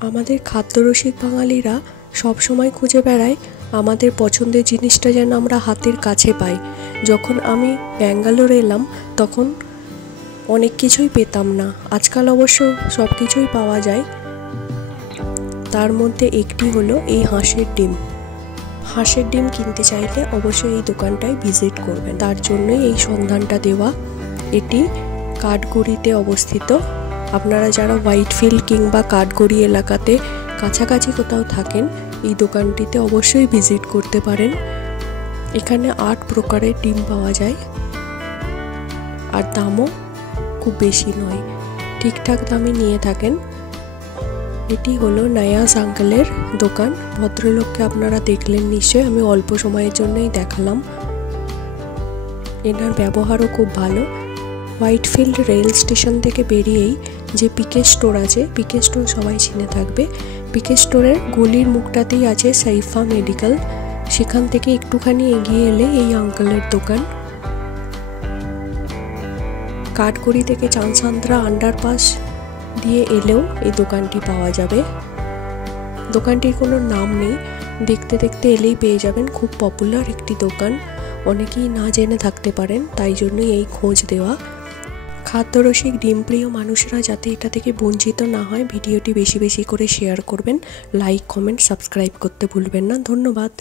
আমাদের খাদ্যরসিক বাঙালিরা সব সময় খুঁজে বেড়ায় আমাদের পছন্দের জিনিসটা যেন আমরা হাতের কাছে পাই। যখন আমি ব্যাঙ্গালোর এলাম তখন অনেক কিছুই পেতাম না। আজকাল অবশ্য সব কিছুই পাওয়া যায়। তার মধ্যে একটি হলো এই হাঁসের ডিম। হাঁসের ডিম কিনতে চাইলে অবশ্যই এই দোকানটায় ভিজিট করবেন, তার জন্যই এই সন্ধানটা দেওয়া। এটি কাঠগড়িতে অবস্থিত। আপনারা যারা হোয়াইটফিল্ড কিংবা কাঠগড়ি এলাকাতে কাছাকাছি কোথাও থাকেন এই দোকানটিতে অবশ্যই ভিজিট করতে পারেন। এখানে 8 প্রকারের ডিম পাওয়া যায় আর দামও খুব বেশি নয়, ঠিকঠাক দামে নিয়ে থাকেন। এটি হলো নয়াজ আঙ্কেলের দোকান। ভদ্রলোককে আপনারা দেখলেন নিশ্চয়ই, আমি অল্প সময়ের জন্যই দেখালাম। এনার ব্যবহারও খুব ভালো। হোয়াইটফিল্ড রেল স্টেশন থেকে বেরিয়েই যে পিকে স্টোর আছে, পিকে স্টোর সবাই চিনে থাকবে, পিকে স্টোরের গলির মুখটাতেই আছে সাইফা মেডিকেল। সেখান থেকে একটুখানি এগিয়ে এলে এই আঙ্কেলের দোকান। কাঠগড়ি থেকে চানসান্দ্রা আন্ডারপাস দিয়ে এলেও এই দোকানটি পাওয়া যাবে। দোকানটির কোনো নাম নেই, দেখতে দেখতে এলেই পেয়ে যাবেন। খুব পপুলার একটি দোকান, অনেকেই না জেনে থাকতে পারেন, তাই জন্যই এই খোঁজ দেওয়া। খাদ্যরসিক ডিমপ্রিয় মানুষরা যাতে এটা থেকে বঞ্চিত না হয়, ভিডিওটি বেশি বেশি করে শেয়ার করবেন, লাইক কমেন্ট সাবস্ক্রাইব করতে ভুলবেন না। ধন্যবাদ।